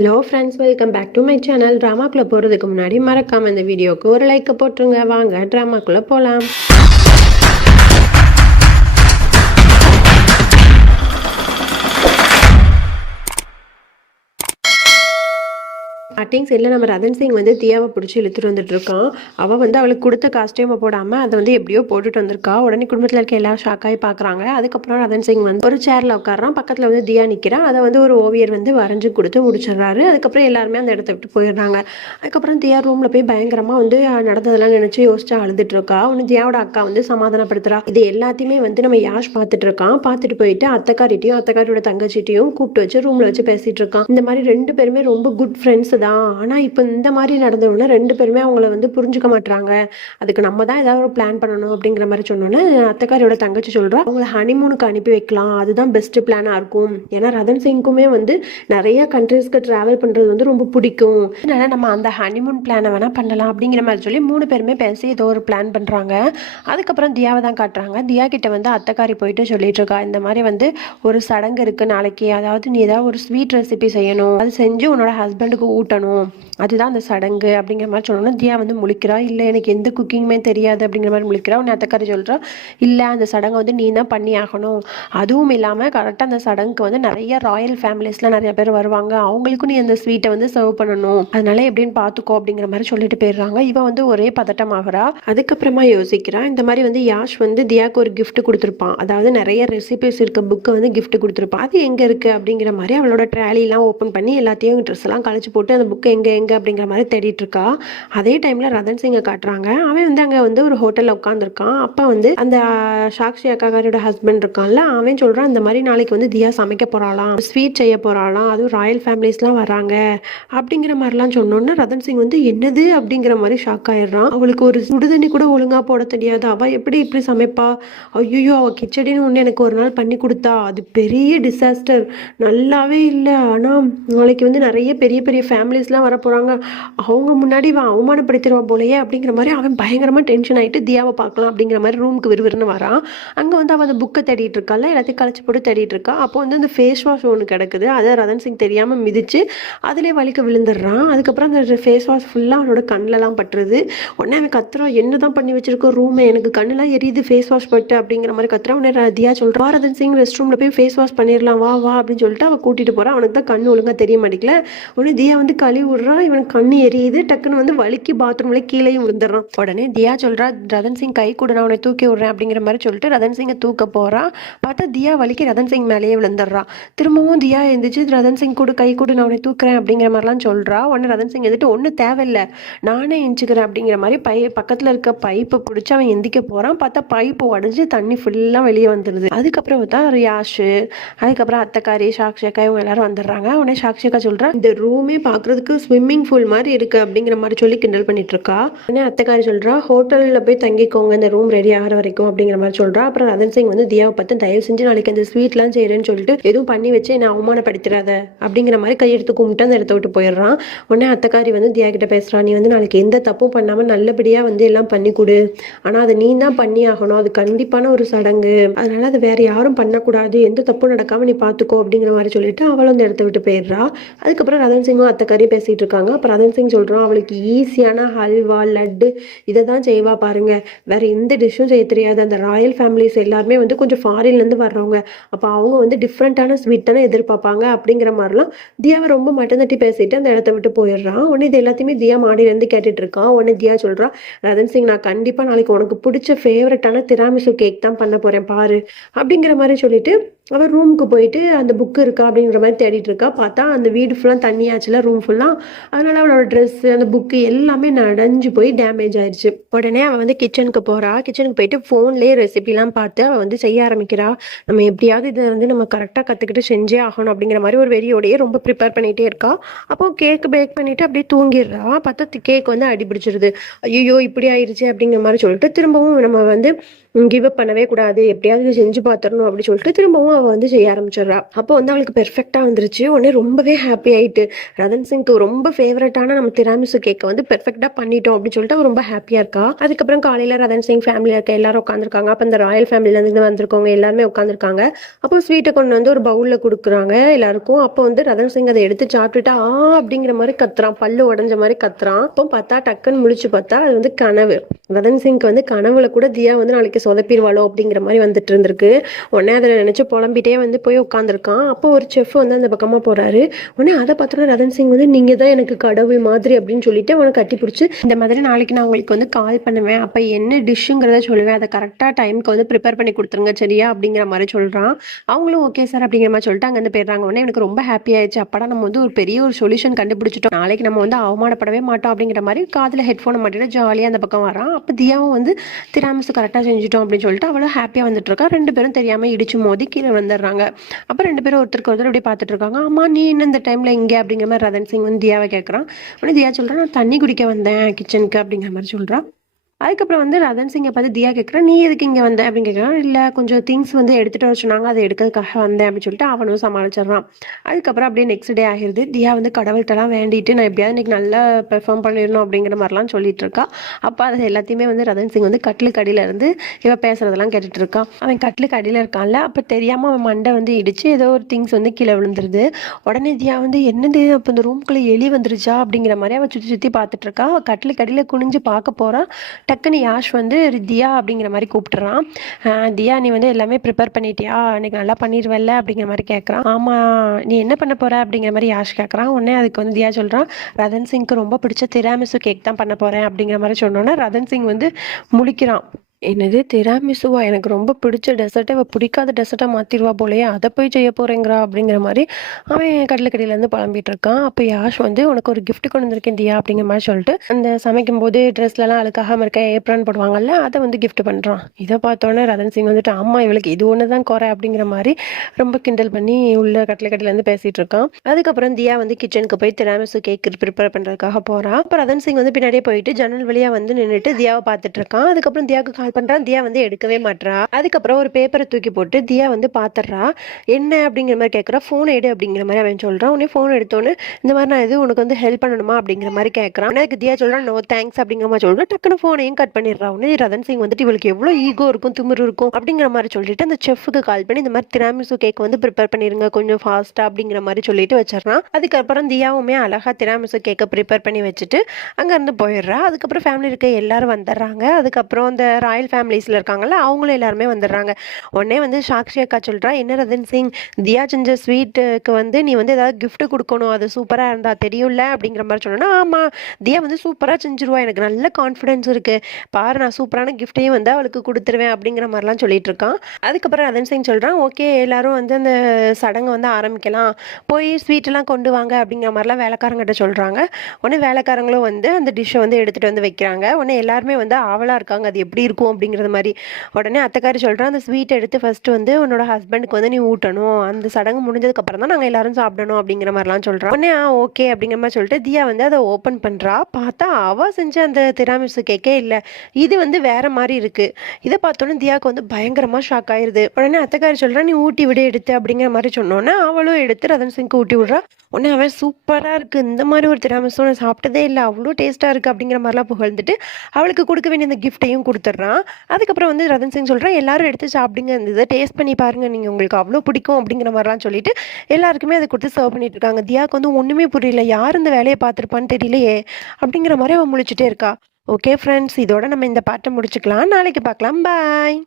Hello friends, welcome back to my channel. ட்ராமாக்குள்ளே போகிறதுக்கு முன்னாடி மறக்காமல் இந்த வீடியோவுக்கு ஒரு லைக்கை போட்டுருங்க. வாங்க ட்ராமாக்குள்ளே போகலாம். ஸ்டார்டிங் சைடில் நம்ம ரதன் சிங் வந்து தியாவை பிடிச்சி இழுத்துட்டு வந்துட்டு இருக்கான். அவள் வந்து அவளுக்கு கொடுத்த காஸ்டியூமை போடாமல் அதை வந்து எப்படியோ போட்டுட்டு வந்திருக்கா. உடனே குடும்பத்தில் இருக்க எல்லாரும் ஷாக்காகி பார்க்குறாங்க. அதுக்கப்புறம் ரதன் சிங் வந்து ஒரு சேரில் உட்காரான். பக்கத்தில் வந்து தியா நிற்கிறான். அதை வந்து ஒரு ஓவியர் வந்து வரைஞ்சி கொடுத்து முடிச்சிடுறாரு. அதுக்கப்புறம் எல்லாருமே அந்த இடத்த விட்டு போயிடுறாங்க. அதுக்கப்புறம் தியா ரூமில் போய் பயங்கரமாக வந்து நடந்ததெல்லாம் நினச்சி யோசிச்சு அழுதுட்டு இருக்கா. ஒன்று தியாவோட அக்கா வந்து சமாதானப்படுத்துறா. இது எல்லாத்தையுமே வந்து நம்ம யாஷ் பார்த்துட்டு இருக்கான். பார்த்துட்டு போயிட்டு அத்தக்காரிட்டையும் அத்தக்காரியோட தங்கச்சிட்டையும் கூப்பிட்டு வச்சு ரூமில் வச்சு பேசிட்டு இருக்கான். இந்த மாதிரி ரெண்டு பேருமே ரொம்ப குட் ஃப்ரெண்ட்ஸ் தான். ஆனால் இப்போ இந்த மாதிரி நடந்தவுடனே ரெண்டு பேருமே அவங்கள வந்து புரிஞ்சுக்க மாட்டாங்க. அதுக்கு நம்ம தான் ஏதாவது ஒரு பிளான் பண்ணணும் அப்படிங்கிற மாதிரி சொன்னோன்னே அத்தக்காரியோட தங்கச்சி சொல்கிறா, அவங்கள ஹனிமூனுக்கு அனுப்பி வைக்கலாம், அதுதான் பெஸ்ட் பிளானாக இருக்கும். ஏன்னா ரதன் சிங்குமே வந்து நிறைய கண்ட்ரீஸ்க்கு ட்ராவல் பண்ணுறது வந்து ரொம்ப பிடிக்கும். அதனால நம்ம அந்த ஹனிமூன் பிளானை வேணால் பண்ணலாம் அப்படிங்கிற மாதிரி சொல்லி மூணு பேருமே பேசி ஏதோ ஒரு பிளான் பண்ணுறாங்க. அதுக்கப்புறம் தியாவை தான் காட்டுறாங்க. தியா கிட்ட வந்து அத்தக்காரி போயிட்டு சொல்லிட்டு இருக்கா, இந்த மாதிரி வந்து ஒரு சடங்கு இருக்குது நாளைக்கு, அதாவது நீ ஏதாவது ஒரு ஸ்வீட் ரெசிபி செய்யணும், அது செஞ்சு உன்னோட ஹஸ்பண்டுக்கு ஊட்டணும், அதுதான் அந்த சடங்கு அப்படிங்கிற மாதிரி சொன்னோன்னா தியா வந்து முழிக்கிறா. இல்லை எனக்கு எந்த குக்கிங்குமே தெரியாது அப்படிங்கிற மாதிரி முழிக்கிறா. உன்னை அத்தக்காரி சொல்கிறா, இல்லை அந்த சடங்கை வந்து நீ தான் பண்ணி ஆகணும். அதுவும் இல்லாமல் கரெக்டாக அந்த சடங்குக்கு வந்து நிறைய ராயல் ஃபேமிலிஸ்லாம் நிறைய பேர் வருவாங்க, அவங்களுக்கும் நீ அந்த ஸ்வீட்டை வந்து சர்வ் பண்ணணும், அதனால எப்படின்னு பார்த்துக்கோ அப்படிங்கிற மாதிரி சொல்லிட்டு போயிடுறாங்க. இவன் வந்து ஒரே பதட்டமாகறா. அதுக்கப்புறமா யோசிக்கிறா, இந்த மாதிரி வந்து யாஷ் வந்து தியாவுக்கு ஒரு கிஃப்ட் கொடுத்துருப்பான், அதாவது நிறைய ரெசிபிஸ் இருக்க புக்கை வந்து கிஃப்ட் கொடுத்துருப்பான். அது எங்கே இருக்குது அப்படிங்கிற மாதிரி அவளோட ட்ராலிலாம் ஓப்பன் பண்ணி எல்லாத்தையும் ட்ரெஸ் எல்லாம் கழிச்சு போட்டு அந்த புக்கை எங்கே அப்படிங்கிற மாதிரி தேடிட்டு இருக்கா. அதே டைமில் ரதன் சிங்கை காட்டுறாங்க. அவன் வந்து அங்கே வந்து ஒரு ஹோட்டலில் உட்காந்துருக்கான். அப்போ வந்து அந்த சாக்ஷி அக்காக்காரியோட ஹஸ்பண்ட் இருக்கான்ல, அவன் சொல்கிறான், இந்த மாதிரி நாளைக்கு வந்து தியா சமைக்க போகிறாளாம், ஸ்வீட் செய்ய போகிறாளாம், அதுவும் ராயல் ஃபேமிலிஸ்லாம் வராங்க அப்படிங்கிற மாதிரிலாம் சொன்னோன்னா ரதன் சிங் வந்து என்னது அப்படிங்கிற மாதிரி ஷாக் ஆயிடுறான். அவளுக்கு ஒரு சுடுதண்ணி கூட ஒழுங்காக போட தெரியாது, அவள் எப்படி இப்படி சமைப்பா, ஐயோ அவள் கிச்சடின்னு ஒன்று எனக்கு ஒரு நாள் பண்ணி கொடுத்தா, அது பெரிய டிசாஸ்டர், நல்லாவே இல்லை. ஆனால் நாளைக்கு வந்து நிறைய பெரிய பெரிய ஃபேமிலிஸ்லாம் வர போகிறாங்க, அவங்க முன்னாடி இவன் அவமானப்படுத்திடுவான் போலையே அப்படிங்கிற மாதிரி அவன் பயங்கரமாக டென்ஷன் ஆகிட்டு தியாவை பார்க்கலாம் அப்படிங்கிற மாதிரி ரூமுக்கு விறுவிறுன்னு வரான். அங்கே வந்து அவன் அந்த புக்கை தேடிட்டு இருக்காள், எல்லாத்தையும் கழிச்சு போட்டு தேடிட்டு இருக்கா. அப்போ வந்து அந்த ஃபேஸ் வாஷ் ஒன்று கிடக்குது, அதை ரதன் சிங் தெரியாமல் மிதிச்சு அதிலே வலிக்க விழுந்துடுறான். அதுக்கப்புறம் அந்த ஃபேஸ் வாஷ் ஃபுல்லாக அவனோட கண்ணிலலாம் பட்டுருது. உடனே அவன் கத்துறான், என்ன தான் பண்ணி வச்சிருக்கோம் ரூமை, எனக்கு கண்ணெலாம் எரியுது ஃபேஸ் வாஷ் பட்டு அப்படிங்கிற மாதிரி கத்துறான். உடனே தியா சொல்கிறான், ரதன் சிங் ரெஸ்ட் ரூமில் போய் ஃபேஸ் வாஷ் பண்ணிடலாம், வா வா அப்படின்னு சொல்லிட்டு அவள் கூட்டிகிட்டு போகிறான். அவனுக்கு தான் கண் ஒழுங்காக தெரிய மாட்டேங்கல. உடனே தியா வந்து கழுவி விடுறான். இவனுக்கு கண்ணு எரியுது. டக்குன்னு வந்து வலிக்கு பாத்ரூம்ல கீழேயும் விழுந்துடுறான். உடனே தியா சொல்றா, ரதன் சிங் கை கூட நான் அவனை தூக்கி விடுறேன் அப்படிங்கிற மாதிரி சொல்லிட்டு ரதன் சிங்கை தூக்க போறான். பார்த்தா தியா வலிக்கு ரதன் சிங் மேலேயே விழுந்துடுறான். திரும்பவும் தியா எழுந்திரிச்சு ரதன் சிங் கூட கை கூட நான் அவனை தூக்குறேன் அப்படிங்கிற மாதிரிலாம் சொல்றா. உடனே ரதன் சிங் எதிர்த்து ஒன்றும் தேவையில்லை, நானே எஞ்சிக்கிறேன் அப்படிங்கிற மாதிரி பக்கத்துல இருக்க பைப்பை பிடிச்சி அவன் எந்திக்க போறான். பார்த்தா பைப்பு உடஞ்சி தண்ணி ஃபுல்லா வெளியே வந்துடுது. அதுக்கப்புறம் பார்த்தா யாஷு, அதுக்கப்புறம் அத்தக்காரி, சாக்ஷி அக்கா இவங்க எல்லாரும் வந்துடுறாங்க. உடனே சாக்ஷி அக்கா சொல்றா, இந்த ரூமே பார்க்கறதுக்கு ஸ்விம்மிங் பூல் மாதிரி இருக்கு அப்படிங்கிற மாதிரி சொல்லி கிண்டல் பண்ணிட்டு இருக்கா. உடனே அத்தக்காரி சொல்றா, ஹோட்டலில் போய் தங்கிக்கோங்க இந்த ரூம் ரெடி ஆகிற வரைக்கும் அப்படிங்கிற மாதிரி சொல்றா. அப்புறம் ரதன் சிங் வந்து தியாவை பார்த்து, தயவு செஞ்சு நாளைக்கு அந்த ஸ்வீட்லாம் செய்யறேன்னு சொல்லிட்டு எதுவும் பண்ணி வச்சு என்னை அவமானப்படுத்திடாத அப்படிங்கிற மாதிரி கையெடுத்து கும்பிட்டு அந்த இடத்த விட்டு போயிடுறான். உடனே அத்தக்காரி வந்து தியா கிட்ட பேசுறா, நீ வந்து நாளைக்கு எந்த தப்பும் பண்ணாமல் நல்லபடியாக வந்து எல்லாம் பண்ணி கொடு, ஆனால் அதை நீ தான் பண்ணி ஆகணும், அது கண்டிப்பான ஒரு சடங்கு, அதனால அது வேற யாரும் பண்ணக்கூடாது, எந்த தப்பும் நடக்காம நீ பார்த்துக்கோ அப்படிங்கிற மாதிரி சொல்லிட்டு அவளும் அந்த இடத்த விட்டு போயிடுறா. அதுக்கப்புறம் ரதன் சிங்கும் அத்தக்காரி பேசிட்டு இருக்காங்க. அப்போ ரதன் சிங் சொல்றான், அவளுக்கு ஈஸியான ஹல்வா, லட்டு இதை தான் செய்வா பாருங்க, வேற எந்த டிஷ்ஷும் செய்ய தெரியாது. அந்த ராயல் ஃபேமிலிஸ் எல்லாருமே வந்து கொஞ்சம் ஃபாரின்லேருந்து வர்றவங்க, அப்போ அவங்க வந்து டிஃப்ரெண்ட்டான ஸ்வீட் தானே எதிர்பார்ப்பாங்க அப்படிங்கிற மாதிரிலாம் தியாவை ரொம்ப மட்டும் தட்டி பேசிட்டு அந்த இடத்த விட்டு போயிடுறான். உடனே இது எல்லாத்தையுமே தியா மாடியிலேருந்து கேட்டுட்டு இருக்கான். உடனே தியா சொல்றா, ரதன் சிங் நான் கண்டிப்பாக நாளைக்கு உனக்கு பிடிச்ச ஃபேவரட்டான திராமிசு கேக் தான் பண்ண போறேன் பாரு அப்படிங்கிற மாதிரி சொல்லிட்டு அவன் ரூமுக்கு போயிட்டு அந்த புக்கு இருக்கா அப்படிங்கிற மாதிரி தேடிட்டு இருக்கா. பார்த்தா அந்த வீடு ஃபுல்லாக தண்ணியாச்சுல, ரூம் ஃபுல்லாக, அதனால அவளோட ட்ரெஸ்ஸு அந்த புக்கு எல்லாமே நனைஞ்சு போய் டேமேஜ் ஆயிடுச்சு. உடனே அவள் வந்து கிச்சனுக்கு போகிறா. கிச்சனுக்கு போயிட்டு ஃபோன்லேயே ரெசிபிலாம் பார்த்து அவள் வந்து செய்ய ஆரம்பிக்கிறா. நம்ம எப்படியாவது இதை வந்து நம்ம கரெக்டாக கற்றுக்கிட்டு செஞ்சே ஆகணும் அப்படிங்கிற மாதிரி ஒரு வெறியோடையே ரொம்ப ப்ரிப்பேர் பண்ணிகிட்டே இருக்கா. அப்போ கேக் பேக் பண்ணிவிட்டு அப்படியே தூங்கிடுறா. பார்த்தா கேக் வந்து அடிபிடிச்சிருது. ஐயோ இப்படி ஆயிடுச்சு அப்படிங்கிற மாதிரி சொல்லிட்டு திரும்பவும் நம்ம வந்து கிவ் அப் பண்ணவே கூடாது, எப்படியாவது இதை செஞ்சு பார்த்துடணும் அப்படின்னு சொல்லிட்டு திரும்பவும் அவள் வந்து செய்ய ஆரம்பிச்சிடுறா. அப்போ வந்து அவளுக்கு பெர்ஃபெக்டாக வந்துருச்சு. உடனே ரொம்பவே ஹாப்பி ஆயிட்டு ரதன் சிங்க்கு ரொம்ப ஃபேவரட்டான நம்ம திராமிசு கேக்கை வந்து பெர்ஃபெக்டாக பண்ணிட்டோம் அப்படின்னு சொல்லிட்டு அவள் ரொம்ப ஹாப்பியாக இருக்கா. அதுக்கப்புறம் காலையில் ரதன் சிங் ஃபேமிலியாக இருக்க எல்லாரும் உட்காந்துருக்காங்க. அப்போ இந்த ராயல் ஃபேமிலியிலேருந்து வந்திருக்கவங்க எல்லாருமே உட்காந்துருக்காங்க. அப்போ ஸ்வீட்டை கொண்டு வந்து ஒரு பவுலில் கொடுக்குறாங்க எல்லாருக்கும். அப்போ வந்து ரதன் சிங் அதை எடுத்து சாப்பிட்டுட்டு அப்படிங்கிற மாதிரி கத்துறான், பல்லு உடஞ்ச மாதிரி கத்துறான். அப்போ பார்த்தா டக்குன்னு முழிச்சு பார்த்தா அது வந்து கனவு. ரதன் சிங்க்கு வந்து கனவுல கூட தியா வந்து நாளைக்கு சொதப்பிடுவாளோ அப்படிங்கிற மாதிரி வந்துட்டு இருந்திருக்கு. உடனே அதை நினைச்சு புலம்பிட்டே வந்து போய் உட்காந்துருக்கான். அப்போ ஒரு செஃப் வந்து அந்த பக்கமா போறாரு. உடனே அதை பார்த்தோன்னா ரதன் சிங் வந்து நீங்க தான் எனக்கு கடவுள் மாதிரி அப்படின்னு சொல்லிட்டு அவனை கட்டி பிடிச்சி இந்த மாதிரி நாளைக்கு நான் உங்களுக்கு வந்து கால் பண்ணுவேன், அப்போ என்ன டிஷ்ஷுங்கிறத சொல்லுவேன், அதை கரெக்டாக டைமுக்கு வந்து ப்ரிப்பேர் பண்ணி கொடுத்துருங்க சரியா அப்படிங்கிற மாதிரி சொல்கிறான். அவங்களும் ஓகே சார் அப்படிங்கிற மாதிரி சொல்லிட்டு அங்கேருந்து போயிடுறாங்க. உடனே எனக்கு ரொம்ப ஹாப்பி ஆயிடுச்சு, அப்படா நம்ம வந்து ஒரு பெரிய ஒரு சொல்யூஷன் கண்டுபிடிச்சிட்டோம், நாளைக்கு நம்ம வந்து அவமானப்படவே மாட்டோம் அப்படிங்கிற மாதிரி காதில் ஹெட்ஃபோனை மாட்டிட்டு ஜாலியாக அந்த பக்கம் வரான். அப்போ தியாவும் வந்து திராமிசு கரெக்டாக செஞ்சுட்டோம் அப்படின்னு சொல்லிட்டு அவளும் ஹாப்பியாக வந்துட்டு இருக்கா. ரெண்டு பேரும் தெரியாமல் இடிச்சு மோதி கீழே வந்துடுறாங்க. அப்போ ரெண்டு பேரும் ஒருத்தருக்கு ஒருத்தர் அப்படி பார்த்துட்டு இருக்காங்க. ஆமா நீ என்ன இந்த டைமில் இங்கே அப்படிங்கிற மாதிரி ரதன் சிங் வந்து தியாவை கேட்குறான். உடனே தியா சொல்கிறான் நான் தண்ணி குடிக்க வந்தேன் கிச்சனுக்கு அப்படிங்கிற மாதிரி சொல்கிறான். அதுக்கப்புறம் வந்து ரதன் சிங்கை பார்த்து தியா கேட்குறேன் நீ எதுக்கு இங்கே வந்த அப்படின்னு கேட்குறான். இல்லை கொஞ்சம் திங்ஸ் வந்து எடுத்துகிட்டு வர சொன்னாங்க, அதை எடுக்கிறதுக்காக வந்தேன் அப்படின்னு சொல்லிட்டு அவனும் சமாளிச்சிடுறான். அதுக்கப்புறம் அப்படியே நெக்ஸ்ட் டே ஆகிடுது. தியா வந்து கடவுள்கிட்டலாம் வேண்டிட்டு நான் எப்படியாவது இன்னைக்கு நல்லா பெர்ஃபார்ம் பண்ணிடணும் அப்படிங்கிற மாதிரிலாம் சொல்லிட்டு இருக்கா. அப்போ அது எல்லாத்தையுமே வந்து ரதன் சிங் வந்து கட்டிலுக்கு அடியில் இருந்து இவன் பேசுறதெல்லாம் கேட்டுட்டு இருக்கான். அவன் கட்டிலுக்கு அடியில் இருக்கான்ல, அப்போ தெரியாமல் அவன் மண்டை வந்து இடிச்சு ஏதோ ஒரு திங்ஸ் வந்து கீழே விழுந்துருது. உடனே தியா வந்து என்னது அப்போ இந்த ரூம்குள்ளே எலி வந்துருச்சா அப்படிங்கிற மாதிரி அவள் சுற்றி சுற்றி பார்த்துட்டு இருக்கா. அவள் கட்டிலுக்கு அடியில் குனிஞ்சு பார்க்க போறா. டக்குன்னு யாஷ் வந்து தியா அப்படிங்கிற மாதிரி கூப்பிட்டுறான். தியா நீ வந்து எல்லாமே ப்ரிப்பேர் பண்ணிட்டியா, இன்னைக்கு நல்லா பண்ணிடுவல்ல அப்படிங்கிற மாதிரி கேட்குறான். ஆமாம் நீ என்ன பண்ண போற அப்படிங்கிற மாதிரி யாஷ் கேட்குறான். உடனே அதுக்கு வந்து தியா சொல்கிறான் ரதன் சிங்க்கு ரொம்ப பிடிச்ச திராமிசு கேக் தான் பண்ண போகிறேன் அப்படிங்கிற மாதிரி சொன்னோன்னே ரதன் சிங் வந்து முழிக்கிறான். என்னது திராமிசுவா, எனக்கு ரொம்ப பிடிச்ச டெசர்ட்டை இவள் பிடிக்காத டெசர்ட்டாக மாற்றிடுவா போலையே, அதை போய் செய்ய போகிறேங்கிறா அப்படிங்கிற மாதிரி அவன் கடலுக்கடியிலேருந்து புலம்பிட்டு இருக்கான். அப்போ யாஷ் வந்து உனக்கு ஒரு கிஃப்ட் கொண்டு வந்திருக்கேன் தியா அப்படிங்கிற மாதிரி சொல்லிட்டு அந்த சமைக்கும் போது ட்ரெஸ்லலாம் அழுக்காகாமல் இருக்க ஏப்ரான் போடுவாங்கல்ல, அதை வந்து கிஃப்ட் பண்ணுறான். இதை பார்த்தோன்னே ரதன் சிங் வந்துட்டு அம்மா இவளுக்கு இது ஒன்று தான் குறை அப்படிங்கிற மாதிரி ரொம்ப கிண்டல் பண்ணி உள்ள கடலுக்கடியிலேருந்து பேசிகிட்டு இருக்கான். அதுக்கப்புறம் தியா வந்து கிச்சனுக்கு போய் திராமிசு கேக் ப்ரிப்பேர் பண்ணுறதுக்காக போகிறான். அப்போ ரதன் சிங் வந்து பின்னாடியே போயிட்டு ஜன்னல் வழியாக வந்து நின்றுட்டு தியாவை பார்த்துட்டு இருக்கான். அதுக்கப்புறம் தியாவுக்கு பண்றான். தியா வந்து எடுக்கவே மாட்றா. அதுக்கப்புறம் ஒரு பேப்பரை தூக்கி போட்டு தியா வந்து பாத்துறா. என்ன அப்படிங்கிற மாதிரி கேட்கறா. போன் எடு அப்படிங்கிற மாதிரி அவன் சொல்றான். உடனே போன் எடுத்தோன்னு இந்த மாதிரி நான் எது உனக்கு வந்து ஹெல்ப் பண்ணணுமா அப்படிங்கிற மாதிரி கேட்கறான். அதுக்கு தியா சொல்றான் நோ தேங்க்ஸ் அப்படிங்கிற மாதிரி சொல்றான். டக்குனு போனையும் கட் பண்ணிடுறா. உடனே ரதன் சிங் வந்துட்டு இவளுக்கு எவ்வளவு ஈகோ இருக்கும் திமிரு இருக்கும் அப்படிங்கிற மாதிரி சொல்லிட்டு அந்த செஃப்க்கு கால் பண்ணி இந்த மாதிரி திராமிசு கேக் வந்து ப்ரிப்பேர் பண்ணிருங்க கொஞ்சம் ஃபாஸ்டா அப்படிங்கிற மாதிரி சொல்லிட்டு வச்சிடறான். அதுக்கப்புறம் தியாவுமே அழகா திராமிசு கேக்கை ப்ரிப்பேர் பண்ணி வச்சுட்டு அங்க இருந்து போயிடுறா. அதுக்கப்புறம் ஃபேமிலி இருக்க எல்லாரும் வந்துடுறாங்க. அதுக்கப்புறம் அந்த ராயல் ஃபேமிலிஸ்ல இருக்காங்கல்ல அவங்களும் எல்லாருமே வந்துடுறாங்க. உடனே வந்து சாக்ஷி அக்கா சொல்றா என்ன ரதன் சிங் தியா செஞ்ச ஸ்வீட்டுக்கு வந்து நீ வந்து ஏதாவது கிஃப்ட் கொடுக்கணும், அது சூப்பரா இருந்தா தெரியும்ல அப்படிங்கிற மாதிரி சொன்னா. ஆமா தியா வந்து சூப்பரா செஞ்சிருவா, எனக்கு நல்ல கான்ஃபிடன்ஸ் இருக்கு, பாரு நான் சூப்பரான கிஃப்டையும் வந்து அவளுக்கு கொடுத்துருவேன் அப்படிங்கிற மாதிரிலாம் சொல்லிட்டு இருக்கான். அதுக்கப்புறம் ரதன் சிங் சொல்றான் ஓகே எல்லாரும் வந்து அந்த சடங்கை வந்து ஆரம்பிக்கலாம், போய் ஸ்வீட் எல்லாம் கொண்டு வாங்க அப்படிங்கிற மாதிரிலாம் வேலைக்காரங்கிட்ட சொல்றாங்க. உடனே வேலைக்காரங்களும் வந்து அந்த டிஷ்ஷை வந்து எடுத்துட்டு வந்து வைக்கிறாங்க. உடனே எல்லாருமே வந்து ஆவலா இருக்காங்க அது எப்படி இருக்கும் அப்படிங்கிறது மாதிரி. உடனே அத்தைக்காரி சொல்கிறான் அந்த ஸ்வீட் எடுத்து ஃபர்ஸ்ட் வந்து உன்னோட ஹஸ்பண்டுக்கு வந்து நீ ஊட்டணும், அந்த சடங்கு முடிஞ்சதுக்கு அப்புறம் தான் நாங்கள் எல்லாரும் சாப்பிடணும் அப்படிங்கிற மாதிரிலாம் சொல்கிறான். உடனே ஓகே அப்படிங்கிற மாதிரி சொல்லிட்டு தியா வந்து அதை ஓப்பன் பண்ணுறா. பார்த்தா அவ செஞ்ச அந்த திராமிசு கேக்கே இல்லை, இது வந்து வேற மாதிரி இருக்கு. இதை பார்த்தோன்னே தியாவுக்கு வந்து பயங்கரமாக ஷாக் ஆயிருது. உடனே அத்தைக்காரி சொல்கிறா நீ ஊட்டி விட எடுத்து அப்படிங்கிற மாதிரி சொன்னோன்னே அவளும் எடுத்து ரதன் சிங்க்கு ஊட்டி விடுறா. உடனே அவன் சூப்பராக இருக்குது, இந்த மாதிரி ஒரு திராமிசு நான் சாப்பிட்டதே இல்லை, அவ்வளோ டேஸ்ட்டாக இருக்குது அப்படிங்கிற மாதிரிலாம் புகழ்ந்துட்டு அவளுக்கு கொடுக்க வேண்டிய அந்த கிஃப்ட்டையும் கொடுத்துட்றான். அதுக்கப்புறம் வந்து ரதன் சிங் சொல்கிறான் எல்லாரும் எடுத்து சாப்பிடுங்க, இந்த இதை டேஸ்ட் பண்ணி பாருங்கள் நீங்கள் உங்களுக்கு அவ்வளோ பிடிக்கும் அப்படிங்கிற மாதிரிலாம் சொல்லிட்டு எல்லாருக்குமே அதை கொடுத்து சர்வ் பண்ணிட்டு இருக்காங்க. தியாவுக்கு வந்து ஒன்றுமே புரியல, யார் இந்த வேலையை பார்த்துருப்பான்னு தெரியலையே அப்படிங்கிற மாதிரி அவன் முழிச்சுட்டே இருக்கா. ஓகே ஃப்ரெண்ட்ஸ், இதோட நம்ம இந்த பாட்டை முடிச்சுக்கலாம், நாளைக்கு பார்க்கலாம், பாய்.